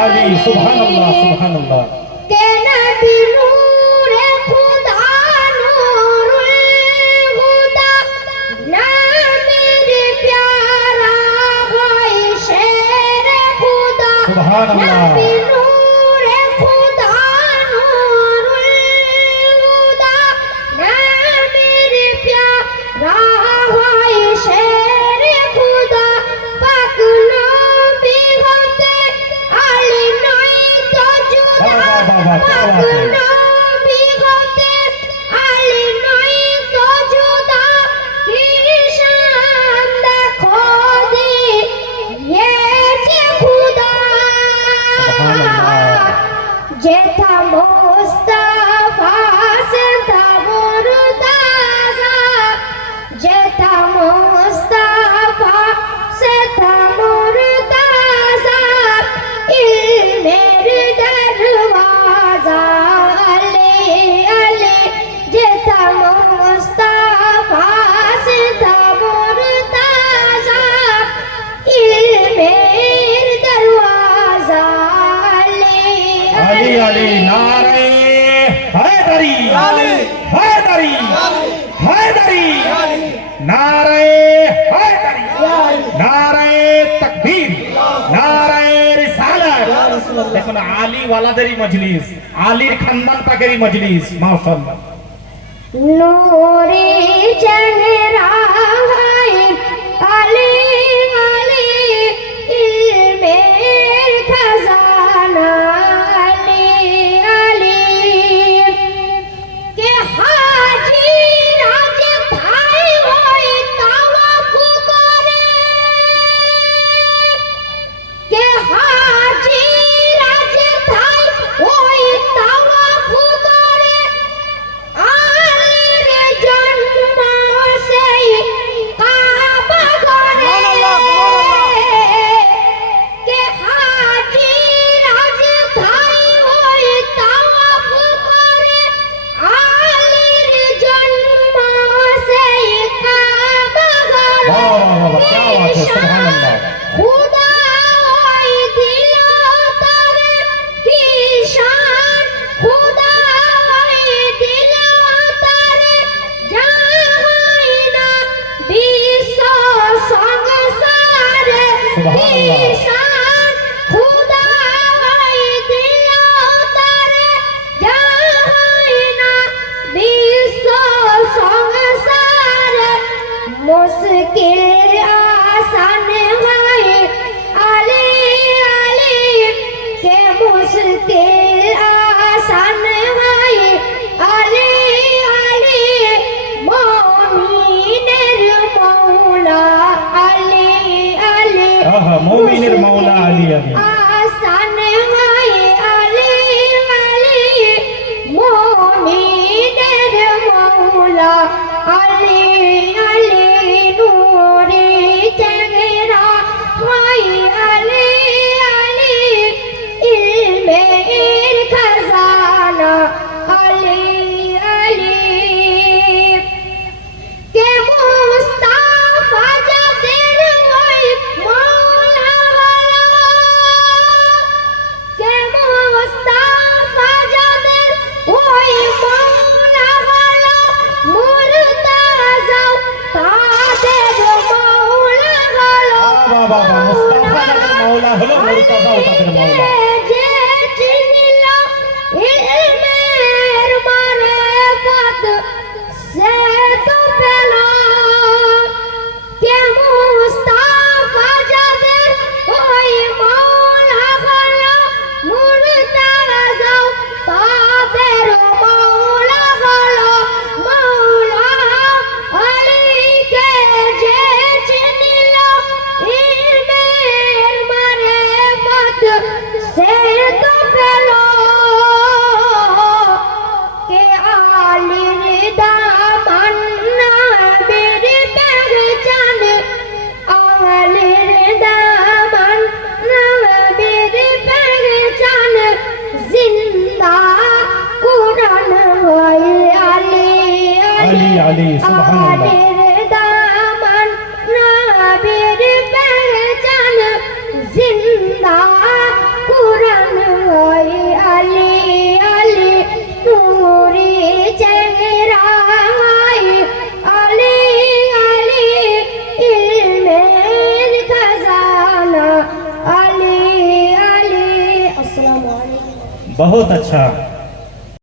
আলী সুবহানাল্লাহ সুবহানাল্লাহ কে নবী নূরে খুদা নূরুল হুদা নামের প্যারা হয় শেরে খুদা সুবহানাল্লাহ নবী নূরে খুদা নূরুল হুদা নামের প্যারা হয় শেরে খুদা পাক নবী হতে আলী নয় তো জুদা পাক নবী হতে আলী নয় তো জুদা কি শান দেখো দিয়েছে খুদা যেথা মুস্তাফা সে থা মুরতাজা যেথা মুস্তাফা সে থা মুরতাজা ইলমের দরওয়াজা আলে আলে যেথা মুস্তাফা সে থা মুরতাজা ইলমের দরওয়াজা আলে আলী আলী নারে হায়দারি আলী হায়দারি হায়দারি নারে হায়দারি নারে তাকবীর নারে রিসালাত দেখুন আলী ওয়ালাদেরই মজলিস আলীর খানদান পাকেরই মজলিস মাশাআল্লাহ নূরে চেহারা হয় আলী আলী ইলমের খাজানা আলী আলী কে হাজি রাজ ভাই হয় তাওয়াফ করে কে হাজি রাজ ভাই হয় তাওয়াফ করে আলীর জন্ম সেই কাবা ঘরে কে হাজি রাজ ভাই ওই তাওয়াফ করে আলীর জন্ম সেই কাবা বাহ বাহ বাহ কি বাত है সুবহানাল্লাহ খুদা ওই দিল তারে কি শান খুদা ওই দিল তারে জাহাই না বিশ্ব সংসারে সুবহানাল্লাহ। কি শান খুদা ওই দিল তারে জাহাই না বিশ্ব সংসারে মুশকিল आसान है अली अली के मुश्किल आसान है अली अली मोमिनेर मौला अली अली আহা মুমিনের মাওলা আলী আলী आसान है अली अली मोमिनेर मौला अली अली नूरे चेहरा हाय अली अली इल्मेर खजाना अली अली के मुस्ताफा जादेर ওই মৌলা ওয়ালা কে মুস্তাফা যাদের ওই মৌলা ওয়ালা মুরতাজা তাদের মৌলা ওয়ালা বাহ বাহ বাহ মুস্তাফা যাদের মাওলা হলো মুরতাজা ও তাদের মাওলা যে চিনিল ইলমের মারিফত সে তো পেল কে মুস্তাফা যাদের ওই মৌলা হলো মুরতাজা তাদের মৌলা হলো মৌলা আলীকে যে চিনিল ইলমের মারিফত সে তো পেল কে আলীর দামান নবীর পেহচান আলীর দামান নবীর পেহচান জিন্দা কুরআন হয় আলী আলী আলী সুবহানাল্লাহ আলীর দামান নবীর পেহচান জিন্দা কুরআন बहुत अच्छा